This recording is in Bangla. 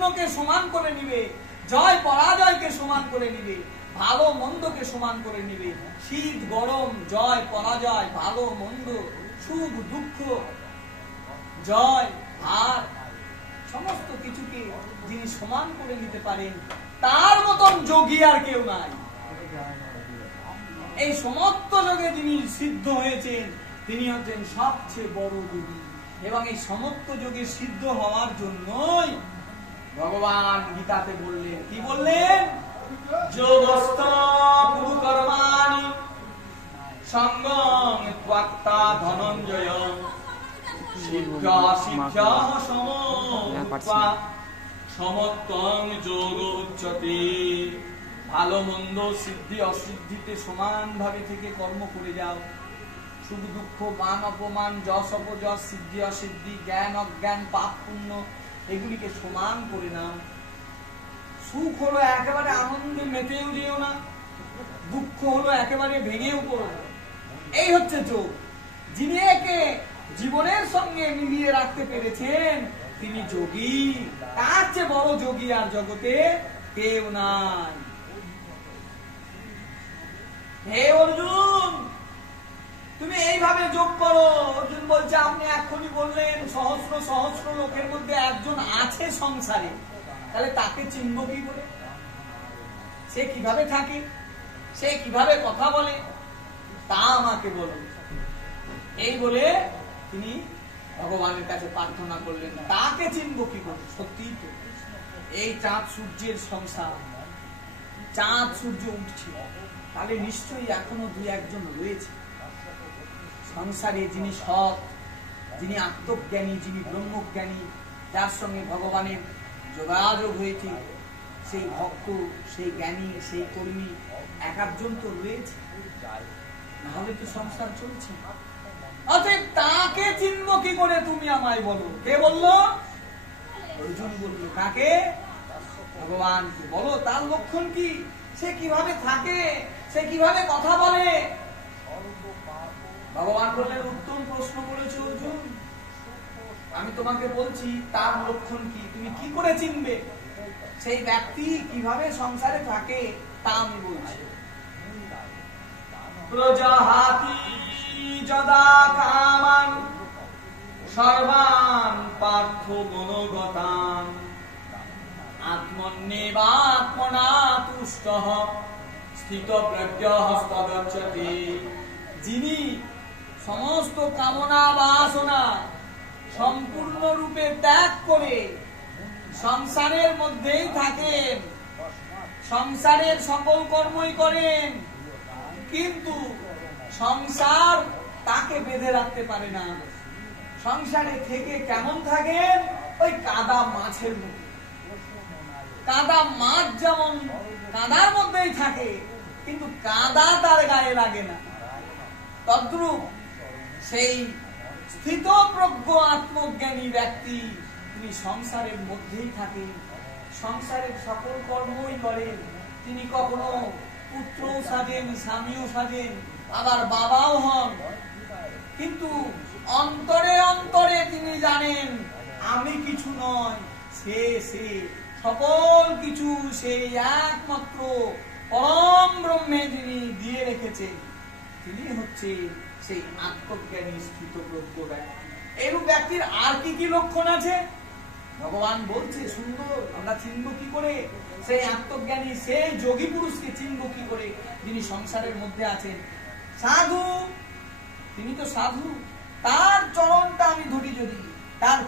শূন্যকে সমান করে নিবে, জয় পরাজয়কে সমান করে নিবে, ভালো মন্দকে সমান করে নিবে, শীত গরম, জয় পরাজয়, ভালো মন্দ, সুখ দুঃখ, জয় হার, সমস্ত কিছুকে যিনি সমান করে নিতে পারেন, তার মতন যোগী আর কেউ নাই। এই সমস্ত যোগে যিনি সিদ্ধ হয়েছেন তিনি হচ্ছেন সবচেয়ে বড় যোগী। এবং এই সমস্ত যোগে সিদ্ধ হওয়ার জন্যই ভগবান গীতাতে বললেন, কি বললেন? যোগস্থ কুরু কর্মাণি সঙ্গম ত্বত্তা ধনঞ্জয় সিদ্ধা সিদ্ধা সমত্বা সমত্বং যোগ উচ্যতে। ভালো মন্দ, সিদ্ধি অসিদ্ধিতে সমান ভাবে থেকে কর্ম করে যাও। সুখ দুঃখ, মান অপমান, যশ অপযশ, সিদ্ধি অসিদ্ধি, জ্ঞান অজ্ঞান, পাপ পুণ্য, এগুলিকে সমান করে নাও। সুখ হলো একেবারে আনন্দে মেতেও যেও না, দুঃখ হলো একেবারে ভেঙেও পড়ো না। এই হচ্ছে যোগ। যিনি একে জীবনের সঙ্গে মিলিয়ে রাখতে পেরেছেন তিনি যোগী। তার চেয়ে বড় যোগী আর জগতে কেউ নাই। হে অর্জুন, তুমি এইভাবে যোগ করো। অর্জুন বলছে, আপনি এক্ষুনি বললেন সহস্র সহস্র লোকের মধ্যে একজন আছে সংসারে, তাহলে তাকে চিনব কি করে? সে কিভাবে থাকে, সে কিভাবে কথা বলে, তা আমাকে বলুন। এই বলে তিনি ভগবানের কাছে প্রার্থনা করলেন, তাকে চিনব কি করে? সত্যি তো এই চাঁদ সূর্যের সংসার, চাঁদ সূর্য উঠছে, তাহলে নিশ্চয়ই এখনো দুই একজন রয়েছে সংসারে যিনি সৎ, যিনি আত্মজ্ঞানী, যিনি ব্রহ্মজ্ঞানী, যার সঙ্গে ভগবানের যোগাযোগ হয়েছে, সেই ভক্ত, সেই জ্ঞানী, সেই কর্মী এক একজন তো রয়েছে, নাহলে তো সংসার চলছে। অতএব তাকে চিনব কি করে তুমি আমায় বলো। কে বললো? অর্জুন বলল। কাকে? ভগবানকে। বলো তার লক্ষণ কি, সে কিভাবে থাকে, সে কিভাবে কথা বলে। ভগবান বললেন, উত্তম প্রশ্ন করেছো অর্জুন, আমি তোমাকে বলছি তার লক্ষণ কি, তুমি কি করে চিনবে সেই ব্যক্তি কিভাবে সংসারে থাকে, তা আমি বলছি। প্রজাহাতি যদা কামান সর্বান পার্থ গুণগতান আত্মন্যেবাত্মনা তুষ্টঃ স্থিতপ্রজ্ঞঃ তদচ্যতে। যিনি সমস্ত কামনা বাসনা সম্পূর্ণরূপে ত্যাগ করে সংসারের মধ্যেই থাকেন, সংসারের সকল কর্মই করেন, কিন্তু সংসার তাকে বেঁধে রাখতে পারে না। সংসারে থেকে কেমন থাকেন? ওই কাদা মাছের মতো। কাদা মাছ যেমন কাদার মধ্যেই থাকে, কিন্তু কাদা তার গায়ে লাগে না, তদ্রূপ সেই স্থিতপ্রজ্ঞ আত্মজ্ঞানী ব্যক্তি তিনি সংসারের মধ্যেই থাকেন, সংসারের সকল কর্মই করেন। তিনি কখনো পুত্রও সাজেন, স্বামীও সাজেন, আবার বাবাও হন, কিন্তু অন্তরে অন্তরে তিনি জানেন আমি কিছু নয়, সে সকল কিছু সেই একমাত্র পরম ব্রহ্মে যিনি দিয়ে রেখেছেন, তিনি হচ্ছে সেই আত্মজ্ঞানী স্থিতপ্রজ্ঞ ব্যক্তি। এরূপ ব্যক্তির আর কি কি লক্ষণ আছে ভগবান বলছে সুন্দর। আমরা চিনব কি করে সেই আত্মজ্ঞানী, সেই যোগী পুরুষকে চিনব কি করে যিনি সংসারের মধ্যে আছেন? সাধু, তিনি তো সাধু, তার চরণটা আমি ধরি যদি, তার